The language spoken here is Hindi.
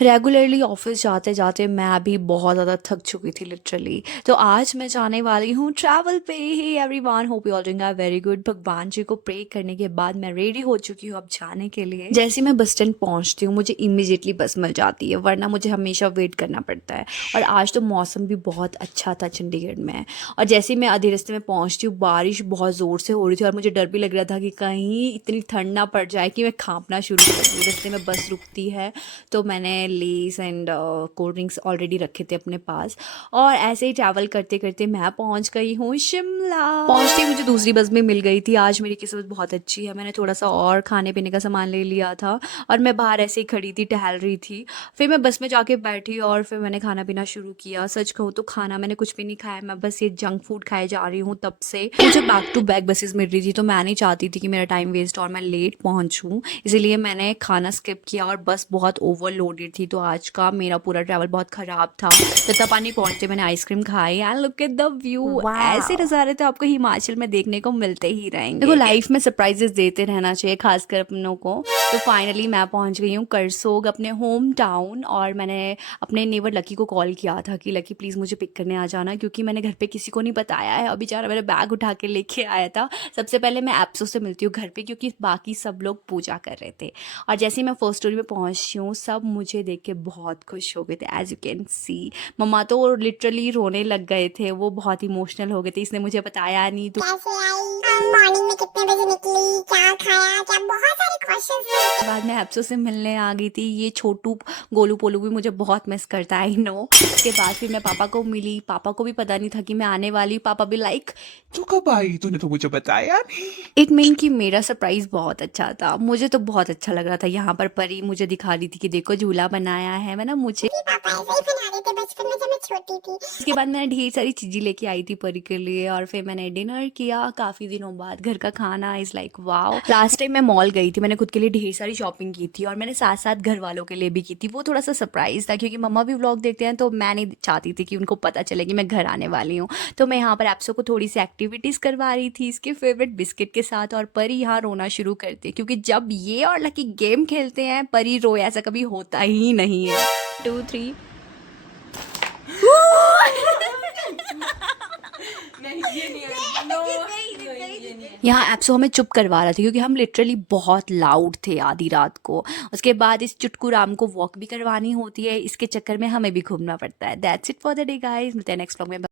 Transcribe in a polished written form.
रेगुलरली ऑफिस जाते जाते मैं भी बहुत ज़्यादा थक चुकी थी लिटरली। तो आज मैं जाने वाली हूँ ट्रैवल पे ही। Everyone hope you all doing very good. भगवान जी को प्रे करने के बाद मैं रेडी हो चुकी हूँ अब जाने के लिए। जैसे ही मैं बस स्टैंड पहुँचती हूँ मुझे इमीजिएटली बस मिल जाती है, वरना मुझे हमेशा वेट करना पड़ता है। और आज तो मौसम भी बहुत अच्छा था चंडीगढ़ में। और जैसे ही मैं आधे रास्ते में पहुँचती हूँ बारिश बहुत ज़ोर से हो रही थी और मुझे डर भी लग रहा था कि कहीं इतनी ठंड ना पड़ जाए कि मैं कांपना शुरू कर दूँ। रास्ते में बस रुकती है तो मैंने less and cold drinks already रखे थे अपने पास। और ऐसे ही ट्रैवल करते करते मैं पहुंच गई हूँ शिमला। पहुंचते ही मुझे दूसरी बस में मिल गई थी। आज मेरी किस्मत बहुत अच्छी है, मैंने थोड़ा सा और खाने पीने का सामान ले लिया था और मैं बाहर ऐसे ही खड़ी थी, टहल रही थी। फिर मैं बस में जाके बैठी और फिर मैंने खाना पीना शुरू किया। सच कहूँ तो खाना मैंने कुछ भी नहीं खाया, मैं बस ये जंक फूड खाए जा रही हूँ तब से। मुझे बैक टू बैक बसेस मिल रही थी तो मैं नहीं चाहती थी कि मेरा टाइम वेस्ट और मैं लेट पहुंचूं, इसीलिए मैंने खाना स्किप किया। और बस बहुत ओवरलोडेड थी तो आज का मेरा पूरा ट्रैवल बहुत ख़राब था। तत्तापानी पहुंचते मैंने आइसक्रीम खाई and look at the view. ऐसे नज़ारे तो आपको हिमाचल में देखने को मिलते ही रहेंगे। देखो लाइफ में सरप्राइजेस देते रहना चाहिए, खासकर अपनों को। तो फाइनली मैं पहुंच गई हूँ करसोग, अपने होम टाउन। और मैंने अपने नेबर लकी को कॉल किया था कि लकी प्लीज़ मुझे पिक करने आ जाना, क्योंकि मैंने घर पे किसी को नहीं बताया है। और बेचारा मेरा बैग उठा के लेके आया था। सबसे पहले मैं एप्सो से मिलती हूँ घर पे, क्योंकि बाकी सब लोग पूजा कर रहे थे। और जैसे ही मैं फर्स्ट स्टोरी में पहुंची हूँ सब मुझे देख के बहुत खुश हो गए थे। एज यू कैन सी मम्मा तो लिटरली रोने लग गए थे, वो बहुत इमोशनल हो गए थे। इसने मुझे बताया नहीं तो कैसे आई, मॉर्निंग में कितने बजे निकली, क्या खाया, क्या, बहुत सारे क्वेश्चंस। बाद में एप्सो से मिलने आ गई थी। ये छोटू गोलू पोलू भी मुझे बहुत मिस करता है, आई नो। उसके बाद फिर मैं पापा को मिली, पापा को भी पता नहीं था कि मैं आने वाली। पापा भी लाइक तू कब आई? तूने तो मुझे बताया नहीं। इट मीन कि मेरा सरप्राइज बहुत अच्छा था। मुझे तो बहुत अच्छा लग रहा था। यहाँ पर परी मुझे दिखा रही थी कि देखो झूला बनाया है ना मुझे। पापा ऐसे ही बना रहे थे बचपन में जब मैं छोटी थी। उसके बाद मैंने ढेर सारी चीज़ें लेके आई थी परी के लिए और फिर मैंने डिनर किया। काफ़ी दिनों बाद घर का खाना is like wow. Last time मैं मॉल गई थी, मैंने खुद के लिए ढेर सारी शॉपिंग की थी और मैंने साथ साथ घर वालों के लिए भी की थी। वो थोड़ा सा सरप्राइज था क्योंकि मम्मा भी व्लॉग देखते हैं तो मैं नहीं चाहती थी कि उनको पता चले कि मैं घर आने वाली हूँ। तो मैं यहाँ पर एप्सो को थोड़ी सी एक्टिविटीज़ करवा रही थी इसके फेवरेट बिस्किट के साथ। और परी यहाँ रोना शुरू करती है क्योंकि जब ये और लकी गेम खेलते हैं परी रोए ऐसा कभी होता ही नहीं है। 2 3 यहाँ एप्सो हमें चुप करवा रहा था क्योंकि हम लिटरली बहुत लाउड थे आधी रात को। उसके बाद इस चुटकू राम को वॉक भी करवानी होती है, इसके चक्कर में हमें भी घूमना पड़ता है। That's it for the day guys, मिलते हैं नेक्स्ट व्लॉग में।